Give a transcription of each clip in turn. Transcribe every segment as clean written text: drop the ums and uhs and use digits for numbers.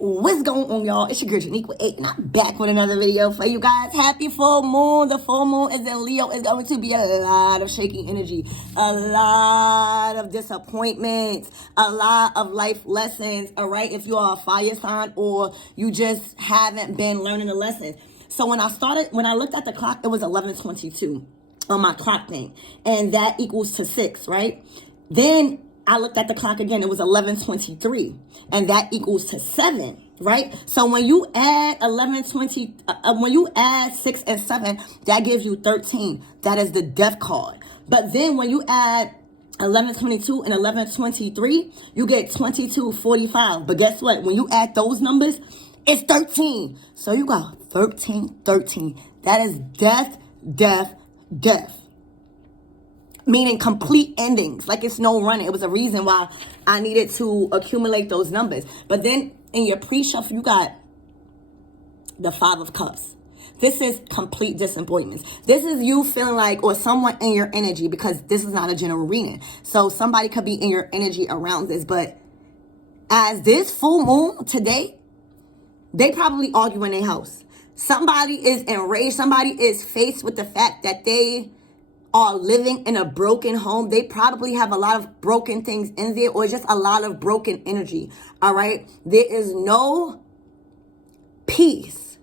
What's going on, y'all? It's your girl Janique with 8, and I'm back with another video for you guys. Happy full moon. The full moon is in Leo. It's going to be a lot of shaky energy, a lot of disappointments, a lot of life lessons, all right? If you are a fire sign or you just haven't been learning the lessons. So when I looked at the clock, it was 11:22 on my clock thing, and that equals to 6, right? Then I looked at the clock again. It was 11:23, and that equals to 7, right? So when you add 11:20, when you add 6 and 7, that gives you 13. That is the death card. But then when you add 11:22 and 11:23, you get 22:45. But guess what? When you add those numbers, it's 13. So you got 13, 13. That is death, death, death. Meaning complete endings, like it's no running. It was a reason why I needed to accumulate those numbers. But then in your pre-shuffle, you got the 5 of Cups. This is complete disappointments. This is you feeling like, or someone in your energy, because this is not a general reading. So somebody could be in your energy around this. But as this full moon today, they probably argue in their house. Somebody is enraged. Somebody is faced with the fact that they are living in a broken home. They probably have a lot of broken things in there, or just a lot of broken energy. All right. There is no peace.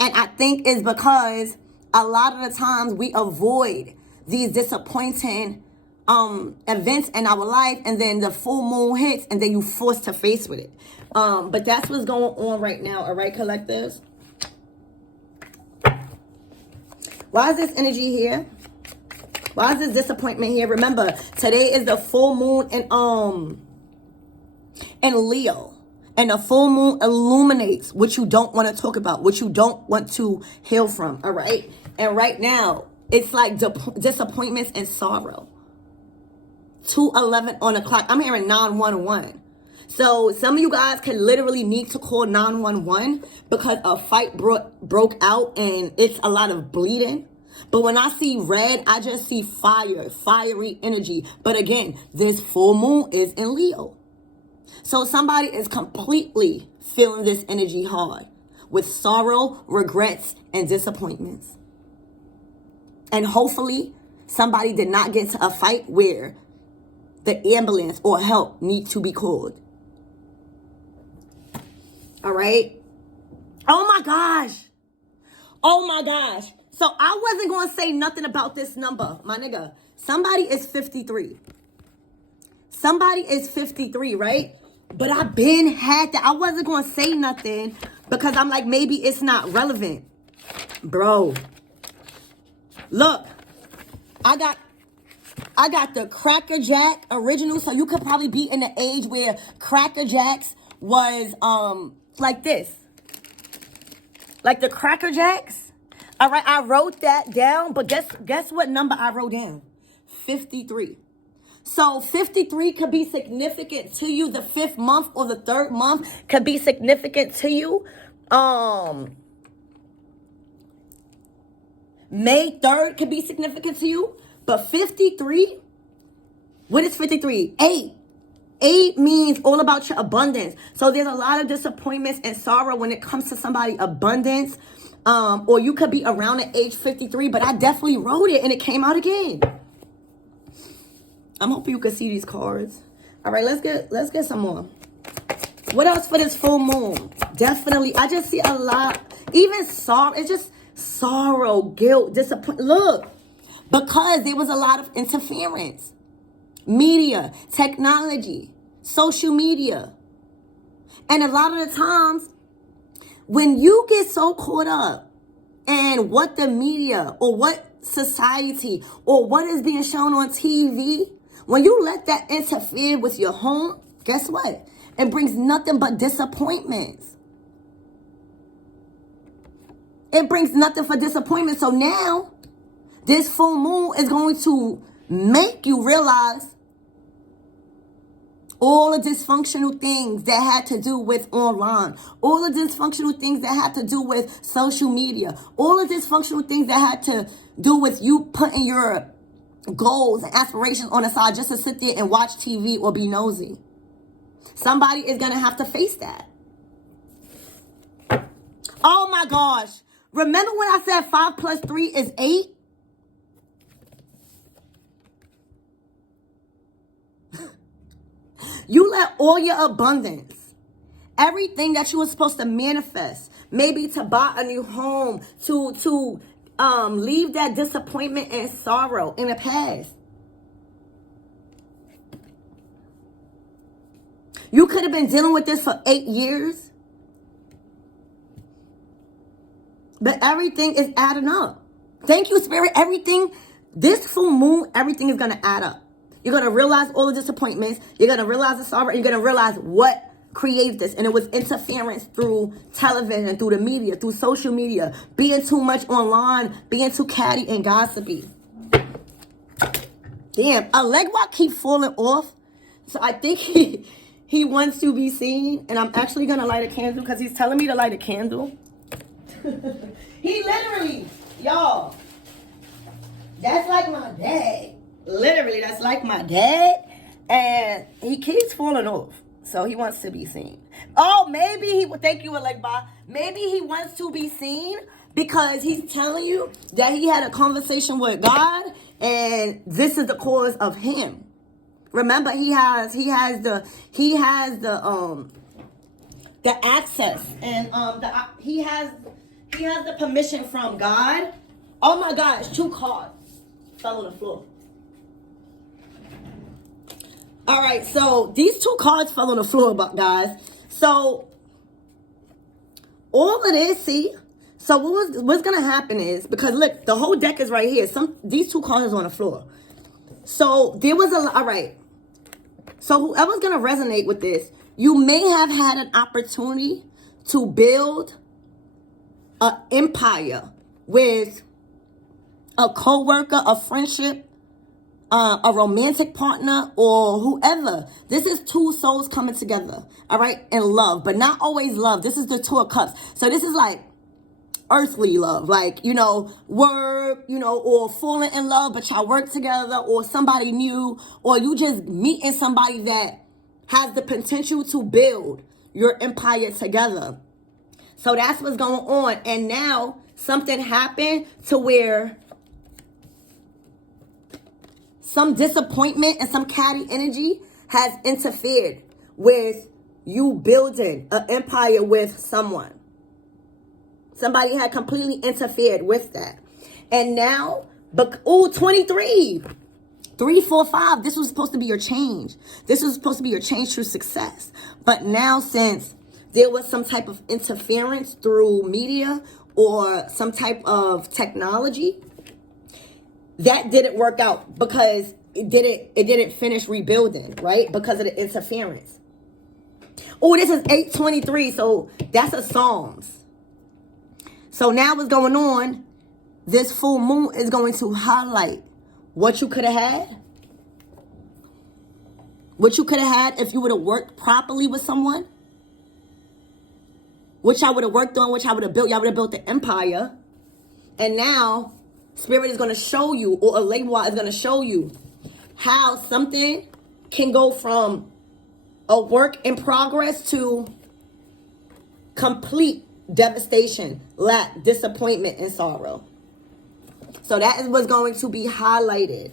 And I think it's because a lot of the times we avoid these disappointing events in our life, and then the full moon hits, and then you forced to face with it. But that's what's going on right now. All right, collectives. Why is this energy here? Why is this disappointment here? Remember, today is the full moon in Leo. And the full moon illuminates what you don't want to talk about, what you don't want to heal from, all right? And right now, it's like disappointments and sorrow. 2:11 on the clock. I'm hearing 911. So some of you guys can literally need to call 911 because a fight broke out and it's a lot of bleeding. But when I see red, I just see fire, fiery energy. But again, this full moon is in Leo. So somebody is completely feeling this energy hard with sorrow, regrets, and disappointments. And hopefully somebody did not get into a fight where the ambulance or help need to be called. All right. Oh my gosh. Oh my gosh. So I wasn't going to say nothing about this number, my nigga. Somebody is 53. Somebody is 53, right? But I been had that. I wasn't going to say nothing because I'm like, maybe it's not relevant. Bro. Look. I got the Cracker Jack original. So you could probably be in the age where Cracker Jacks was like this. Like the Cracker Jacks. All right, I wrote that down, but guess what number I wrote down? 53. So 53 could be significant to you. The 5th month or the 3rd month could be significant to you. May 3rd could be significant to you. But 53, what is 53? 8. 8 means all about your abundance. So there's a lot of disappointments and sorrow when it comes to somebody's abundance. Or you could be around at age 53, but I definitely wrote it and it came out again. I'm hoping you can see these cards. All right, let's get some more. What else for this full moon? Definitely, I just see a lot. Even sorrow, it's just sorrow, guilt, disappointment. Look, because there was a lot of interference. Media, technology, social media. And a lot of the times, when you get so caught up in what the media or what society or what is being shown on TV, when you let that interfere with your home, guess what? It brings nothing but disappointments. It brings nothing but disappointment. So now, this full moon is going to make you realize all the dysfunctional things that had to do with online, all the dysfunctional things that had to do with social media, all the dysfunctional things that had to do with you putting your goals and aspirations on the side just to sit there and watch TV or be nosy. Somebody is going to have to face that. Oh my gosh. Remember when I said 5 plus 3 is 8? You let all your abundance, everything that you were supposed to manifest, maybe to buy a new home, to leave that disappointment and sorrow in the past. You could have been dealing with this for 8 years. But everything is adding up. Thank you, Spirit. Everything, this full moon, everything is going to add up. You're going to realize all the disappointments. You're going to realize the sorrow. You're going to realize what created this. And it was interference through television, through the media, through social media, being too much online, being too catty and gossipy. Damn, a leg walk keep falling off. So I think he wants to be seen. And I'm actually going to light a candle because he's telling me to light a candle. He literally, y'all, that's like my dad. Literally, that's like my dad. And he keeps falling off. So he wants to be seen. Oh, maybe he would, thank you, Alekba. Maybe he wants to be seen because he's telling you that he had a conversation with God and this is the cause of him. Remember, he has the access and he has the permission from God. Oh my gosh, 2 cards fell on the floor. All right, so these 2 cards fell on the floor, guys. So all of this, see. So what's gonna happen is, because look, the whole deck is right here. These 2 cards on the floor. So there was all right. So whoever's gonna resonate with this, you may have had an opportunity to build an empire with a co-worker, a friendship, a romantic partner, or whoever. This is 2 souls coming together, all right, in love, but not always love. This is the 2 of cups. So this is like earthly love, like, work, or falling in love, but y'all work together, or somebody new, or you just meeting somebody that has the potential to build your empire together. So that's what's going on. And now something happened to where some disappointment and some catty energy has interfered with you building an empire with someone. Somebody had completely interfered with that. And now, 23. 3, 4, 5. This was supposed to be your change. This was supposed to be your change through success. But now, since there was some type of interference through media or some type of technology, that didn't work out because it didn't finish rebuilding, right? Because of the interference. Oh, this is 823, so that's a Psalms. So now what's going on, this full moon is going to highlight what you could have had. What you could have had if you would have worked properly with someone. Which I would have worked on, which I would have built. Y'all would have built the empire. And now, Spirit is going to show you, or Alewa is going to show you how something can go from a work in progress to complete devastation, lack, disappointment, and sorrow. So that is what's going to be highlighted,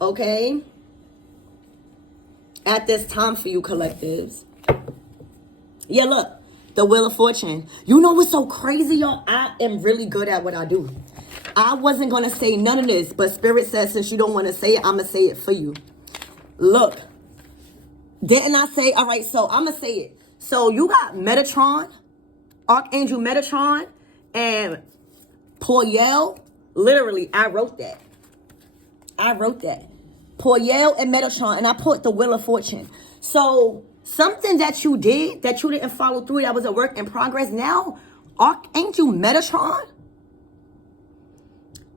okay, at this time for you collectives. Yeah, look, the Wheel of Fortune. You know what's so crazy, y'all? I am really good at what I do. I wasn't going to say none of this, but Spirit says since you don't want to say it, I'm going to say it for you. Look, didn't I say, all right, so I'm going to say it. So you got Metatron, Archangel Metatron, and Poyel. Literally, I wrote that. Poyel and Metatron, and I put the Wheel of Fortune. So something that you did, that you didn't follow through, that was a work in progress. Now, Archangel Metatron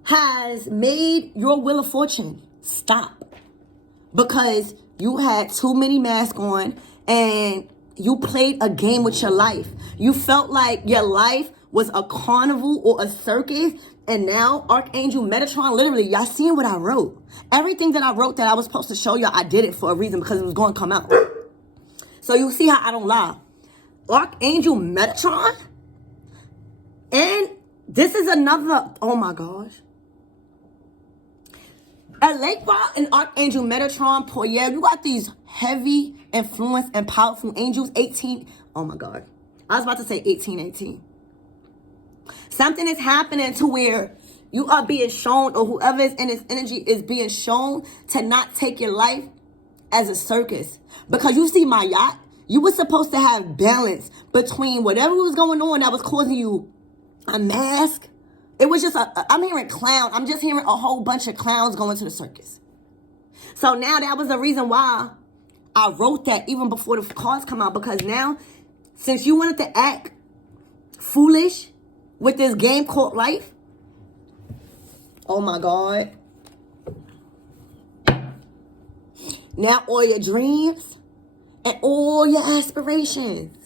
has made your Wheel of Fortune stop because you had too many masks on and you played a game with your life. You felt like your life was a carnival or a circus, and now Archangel Metatron, literally, y'all seeing what I wrote. Everything that I wrote that I was supposed to show y'all, I did it for a reason because it was going to come out. So you see how I don't lie. Archangel Metatron. And this is another, oh my gosh. Elektra and Archangel Metatron, Poyer, you got these heavy influence and powerful angels. 18, oh my God. I was about to say 1818. Something is happening to where you are being shown, or whoever is in this energy is being shown to not take your life as a circus. Because you see my yacht, you were supposed to have balance between whatever was going on that was causing you a mask. It was just I'm hearing clown. I'm just hearing a whole bunch of clowns going to the circus. So now that was the reason why I wrote that even before the cards come out. Because now, since you wanted to act foolish with this game called life, oh my God. Now all your dreams and all your aspirations,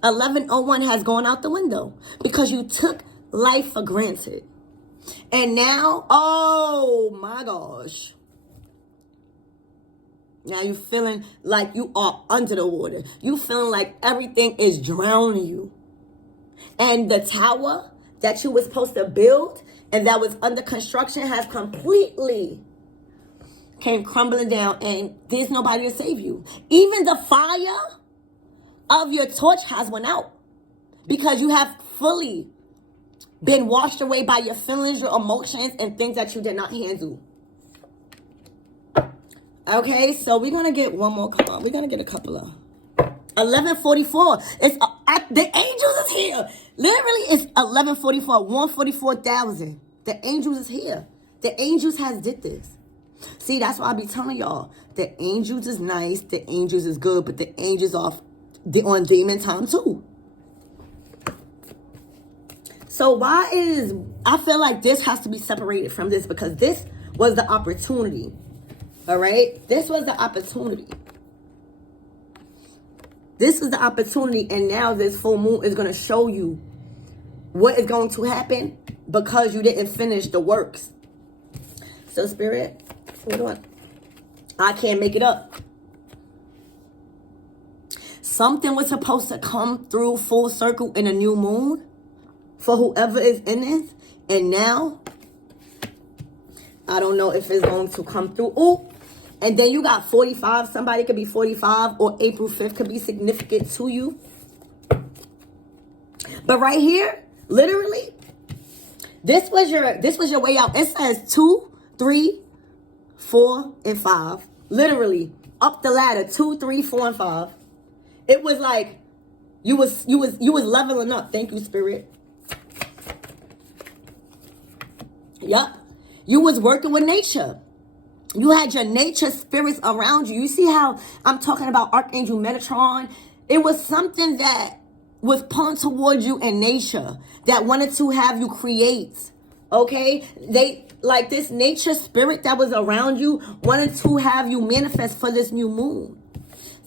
1101 has gone out the window because you took life for granted. And now, oh my gosh. Now you feeling like you are under the water. You feeling like everything is drowning you. And the tower that you were supposed to build and that was under construction has completely came crumbling down, and there's nobody to save you. Even the fire of your torch has went out because you have fully been washed away by your feelings, your emotions, and things that you did not handle. Okay, so we're going to get one more card. We're going to get a couple of. 1144. It's the angels is here. Literally, it's 1144. 144,000. The angels is here. The angels has did this. See, that's why I be telling y'all. The angels is nice. The angels is good. But the angels are on demon time too. So I feel like this has to be separated from this because this was the opportunity. All right? This was the opportunity. This is the opportunity, and now this full moon is going to show you what is going to happen because you didn't finish the works. So, Spirit, what do I can't make it up. Something was supposed to come through full circle in a new moon for whoever is in this, and now I don't know if it's going to come through. Ooh. And then you got 45. Somebody could be 45, or April 5th could be significant to you. But right here, literally, this was your way out. It says 2, 3, 4, and 5. Literally, up the ladder, 2, 3, 4, and 5. It was like you was leveling up. Thank you, Spirit. Yup. You was working with nature. You had your nature spirits around you. You see how I'm talking about Archangel Metatron? It was something that was pulling towards you in nature that wanted to have you create. Okay? They, like this nature spirit that was around you, wanted to have you manifest for this new moon.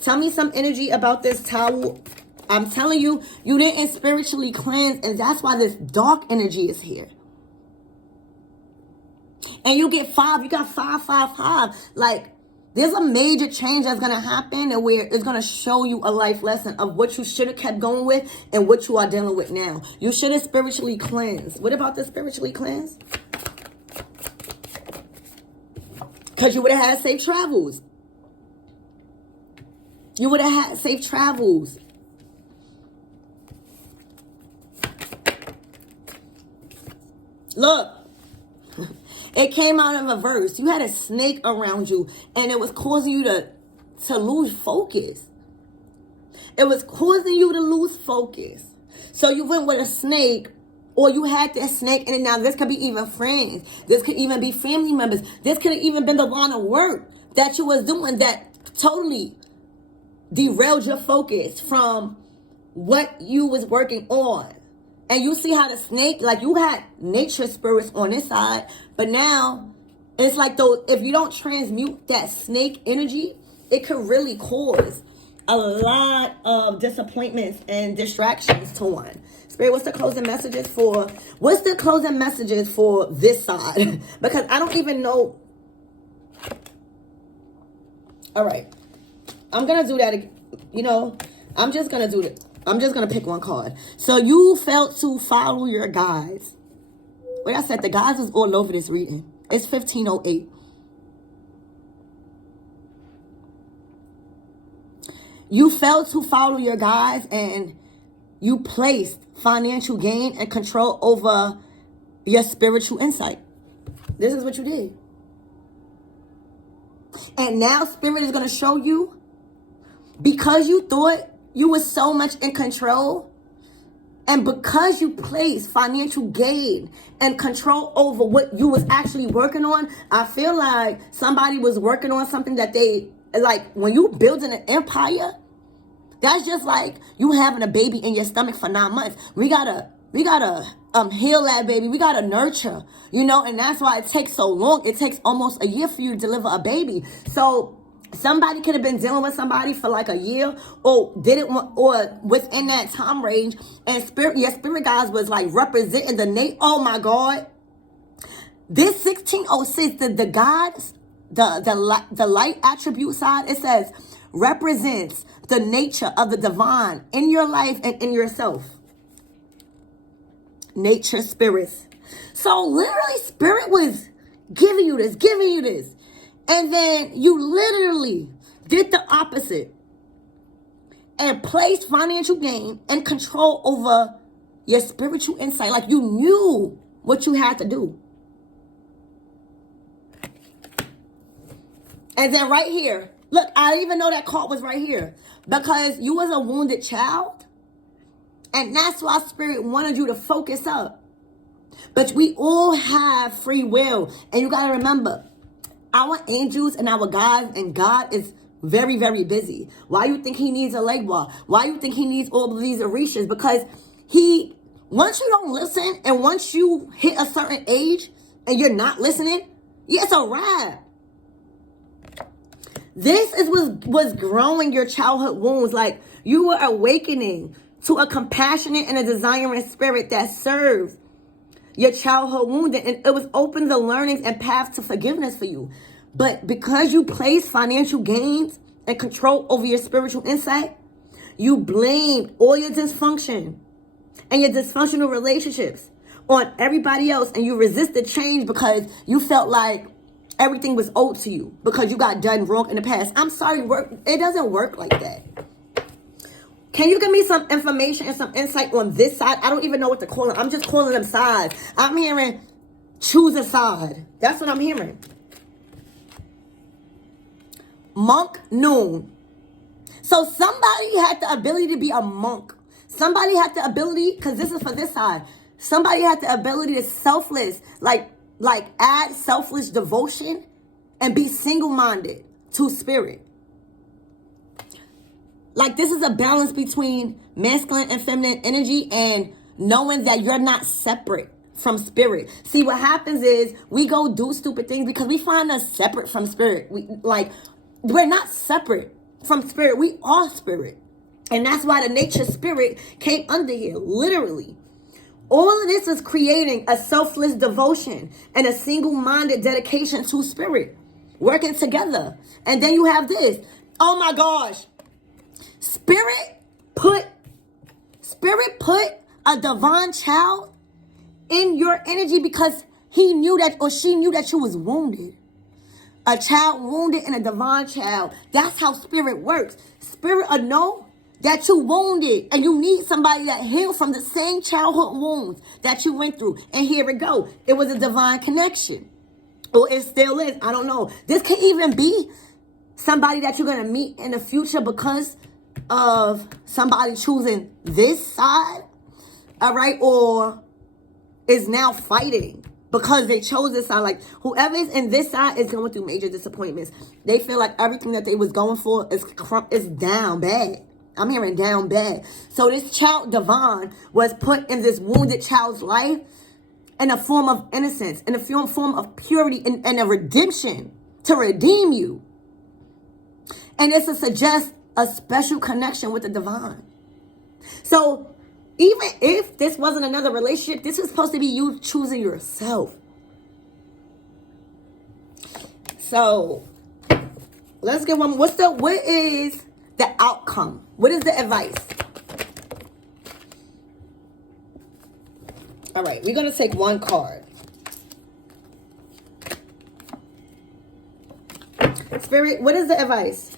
Tell me some energy about this towel. I'm telling you, you didn't spiritually cleanse, and that's why this dark energy is here. And you get 5. You got 5, 5, 5. Like, there's a major change that's going to happen, and where it's going to show you a life lesson of what you should have kept going with and what you are dealing with now. You should have spiritually cleansed. What about the spiritually cleansed? Because you would have had safe travels. You would have had safe travels. Look. It came out of a verse. You had a snake around you, and it was causing you to lose focus. It was causing you to lose focus. So you went with a snake, or you had that snake, and now this could be even friends. This could even be family members. This could have even been the line of work that you was doing that totally derailed your focus from what you was working on. And you see how the snake, like you had nature spirits on this side, but now it's like though if you don't transmute that snake energy, it could really cause a lot of disappointments and distractions to one. Spirit, what's the closing messages for this side? Because I don't even know. All right. I'm going to do that. You know, I'm just going to do it. I'm just going to pick one card. So you failed to follow your guides. Like I said, the guides is all over this reading. It's 1508. You failed to follow your guides and you placed financial gain and control over your spiritual insight. This is what you did. And now Spirit is going to show you, because you thought you were so much in control, and because you placed financial gain and control over what you was actually working on, I feel like somebody was working on something that they, like when you building an empire, that's just like you having a baby in your stomach for 9 months. We gotta heal that baby. We gotta nurture, you know, and that's why it takes so long. It takes almost a year for you to deliver a baby. So somebody could have been dealing with somebody for like a year, or or within that time range, and your spirit guides was like representing oh my God. This 1606, the gods, the light attribute side, it says represents the nature of the divine in your life and in yourself. Nature, spirits. So literally Spirit was giving you this. And then you literally did the opposite and placed financial gain and control over your spiritual insight. Like you knew what you had to do. And then right here, look, I didn't even know that card was right here, because you was a wounded child. And that's why Spirit wanted you to focus up. But we all have free will. And you got to remember, our angels and our guides and God is very, very busy. Why you think he needs a legwa? Why you think he needs all of these orishas? Because once you don't listen, and once you hit a certain age and you're not listening, yeah, it's a wrap. This is was growing your childhood wounds. Like you were awakening to a compassionate and a desiring spirit that serves your childhood wound, and it was open the learnings and paths to forgiveness for you. But because you placed financial gains and control over your spiritual insight, you blamed all your dysfunction and your dysfunctional relationships on everybody else, and you resisted change because you felt like everything was owed to you because you got done wrong in the past. I'm sorry, it doesn't work like that. Can you give me some information and some insight on this side? I don't even know what to call them. I'm just calling them sides. I'm hearing choose a side. That's what I'm hearing. Monk noon. So somebody had the ability to be a monk. Somebody had the ability, because this is for this side. Somebody had the ability to selfless, like add selfless devotion and be single-minded to spirit. Like this is a balance between masculine and feminine energy, and knowing that you're not separate from spirit. See, what happens is we go do stupid things because we find us separate from spirit. We're not separate from spirit. We are spirit. And that's why the nature spirit came under here, literally. All of this is creating a selfless devotion and a single-minded dedication to spirit, working together. And then you have this. Oh my gosh. Spirit put a divine child in your energy because he knew that, or she knew that you was wounded. A child wounded and a divine child. That's how spirit works. Spirit will know that you wounded and you need somebody that healed from the same childhood wounds that you went through. And here it go. It was a divine connection. Or it still is. I don't know. This could even be somebody that you're going to meet in the future because of somebody choosing this side. All right. Or is now fighting because they chose this side. Like whoever is in this side is going through major disappointments. They feel like everything that they was going for is down bad. I'm hearing down bad. So this child divine was put in this wounded child's life in a form of innocence, in a form of purity, and a redemption to redeem you. And it's to suggest a special connection with the divine. So even if this wasn't another relationship, this is supposed to be you choosing yourself. So Let's get one. What is the outcome? What is the advice? All right, we're going to take one card. Spirit, what is the advice?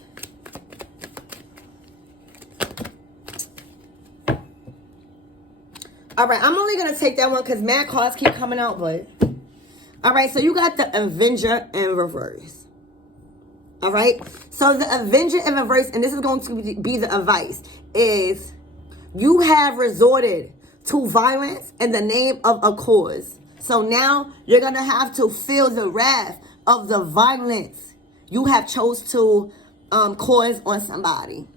All right, I'm only going to take that one because mad cards keep coming out, but... All right, so you got the Avenger in reverse. All right, so the Avenger in reverse, and this is going to be the advice, is you have resorted to violence in the name of a cause. So now you're going to have to feel the wrath of the violence you have chose to cause on somebody.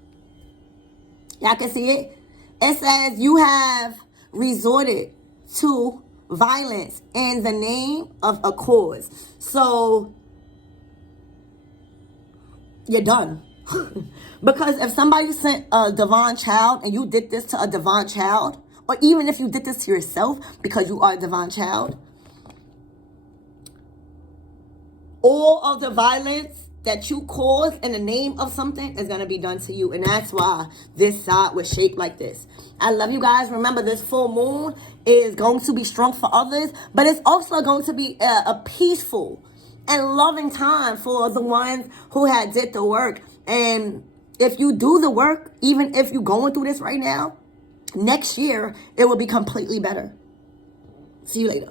Y'all can see it? It says you have resorted to violence in the name of a cause. So you're done. Because if somebody sent a divine child and you did this to a divine child, or even if you did this to yourself because you are a divine child, all of the violence that you caused in the name of something is going to be done to you. And that's why this side was shaped like this. I love you guys. Remember, this full moon is going to be strong for others, but it's also going to be a peaceful and loving time for the ones who had did the work. And if you do the work, even if you're going through this right now, next year, it will be completely better. See you later.